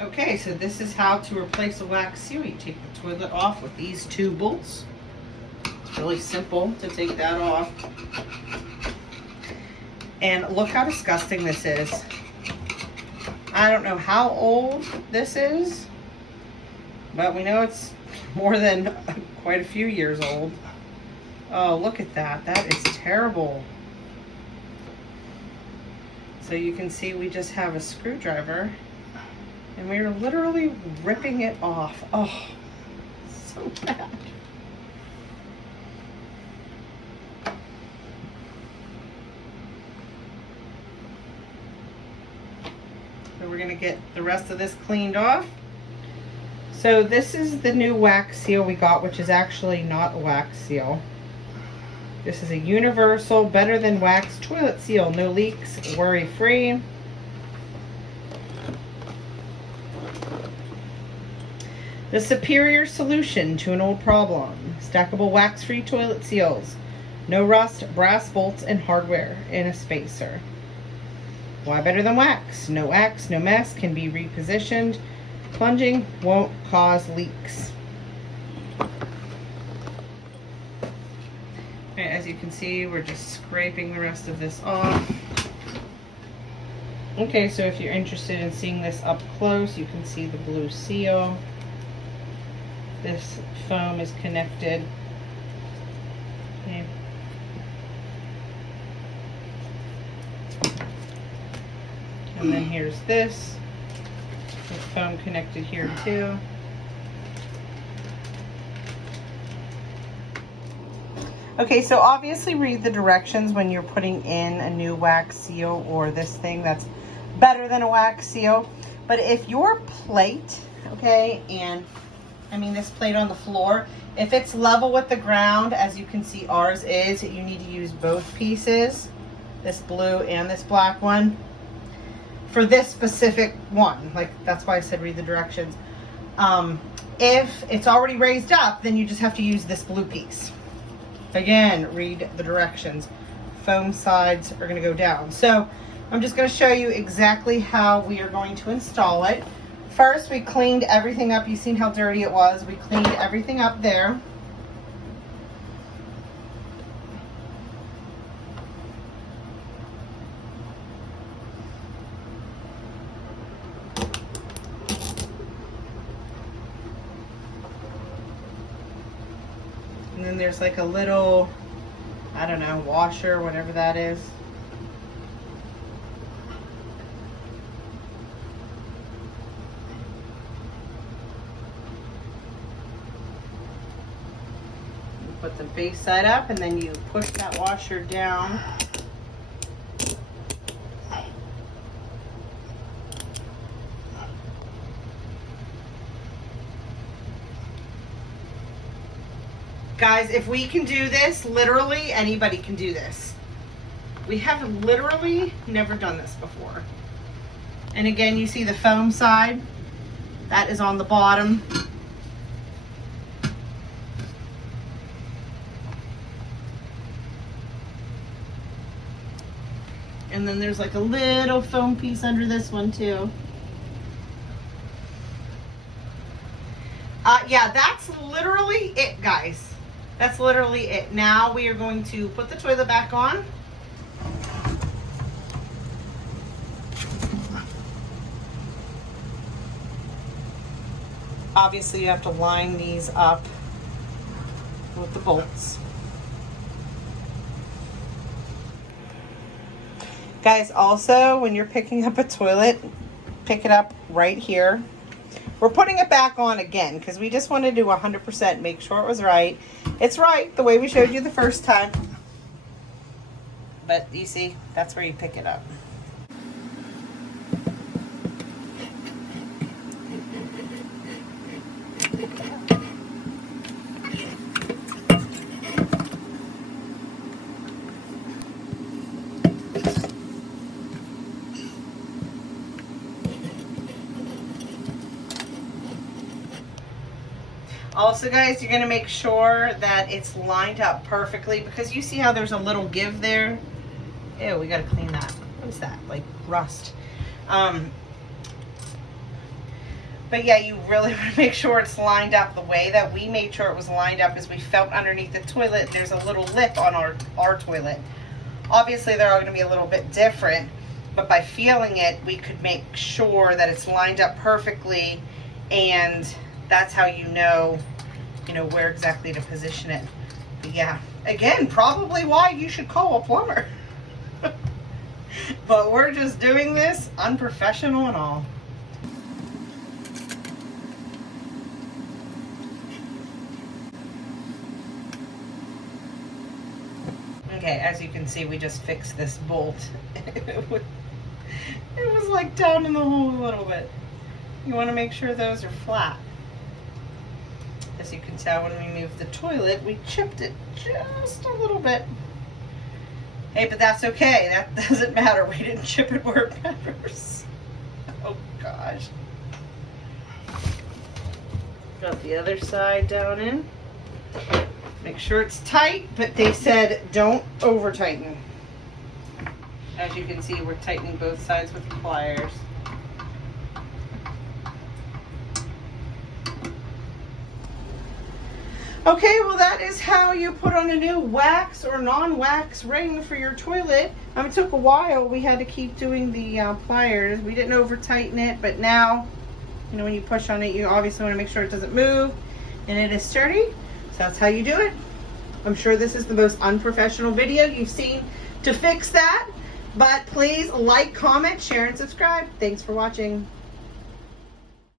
Okay, so this is how to replace a wax seal. You take the toilet off with these two bolts. It's really simple to take that off. And look how disgusting this is. I don't know how old this is, but we know it's more than quite a few years old. Oh, look at that. That is terrible. So you can see we just have a screwdriver and we're literally ripping it off. Oh, so bad. So we're gonna get the rest of this cleaned off. So this is the new wax seal we got, which is actually not a wax seal. This is a universal, better than wax toilet seal. No leaks, worry free. The superior solution to an old problem. Stackable wax-free toilet seals. No rust, brass bolts, and hardware in a spacer. Why better than wax? No wax, no mess, can be repositioned. Plunging won't cause leaks. Okay, as you can see, we're just scraping the rest of this off. Okay, so if you're interested in seeing this up close, you can see the blue seal. This foam is connected. Okay. And then here's this. The foam connected here too. Okay, so obviously read the directions when you're putting in a new wax seal or this thing that's better than a wax seal. But if your plate, okay, and I mean this plate on the floor, if it's level with the ground, as you can see ours is, you need to use both pieces, this blue and this black one, for this specific one. Like, that's why I said read the directions. If it's already raised up, then you just have to use this blue piece. Again, read the directions. Foam sides are going to go down. So I'm just going to show you exactly how we are going to install it. First, we cleaned everything up. You've seen how dirty it was. We cleaned everything up there. And then there's like a little, I don't know, washer, whatever that is. You put the base side up and then you push that washer down. Guys, if we can do this, literally anybody can do this. We have literally never done this before. And again, you see the foam side, that is on the bottom. And then there's like a little foam piece under this one too. Yeah, that's literally it, guys. That's literally it. Now we are going to put the toilet back on. Obviously, you have to line these up with the bolts. Guys, also, when you're picking up a toilet, pick it up right here. We're putting it back on again because we just wanted to 100% make sure it was right. It's right the way we showed you the first time. But you see, that's where you pick it up. Also, guys, you're going to make sure that it's lined up perfectly because you see how there's a little give there. Ew, we got to clean that. What is that? Like rust. But yeah, you really want to make sure it's lined up. The way that we made sure it was lined up is we felt underneath the toilet. There's a little lip on our toilet. Obviously, they're all going to be a little bit different, but by feeling it, we could make sure that it's lined up perfectly, and that's how you know where exactly to position it. But yeah, again, probably why you should call a plumber. But we're just doing this unprofessional and all. Okay, as you can see, we just fixed this bolt. It was like down in the hole a little bit. You want to make sure those are flat. As you can tell, when we moved the toilet, we chipped it just a little bit. Hey, but that's okay. That doesn't matter. We didn't chip it where it matters. Oh, gosh. Got the other side down in. Make sure it's tight, but they said don't over tighten. As you can see, we're tightening both sides with the pliers. Okay, well that is how you put on a new wax or non-wax ring for your toilet. It took a while. We had to keep doing the pliers. We didn't over tighten it, but now, when you push on it, you obviously want to make sure it doesn't move and it is sturdy. So that's how you do it. I'm sure this is the most unprofessional video you've seen to fix that, but please like, comment, share, and subscribe. Thanks for watching.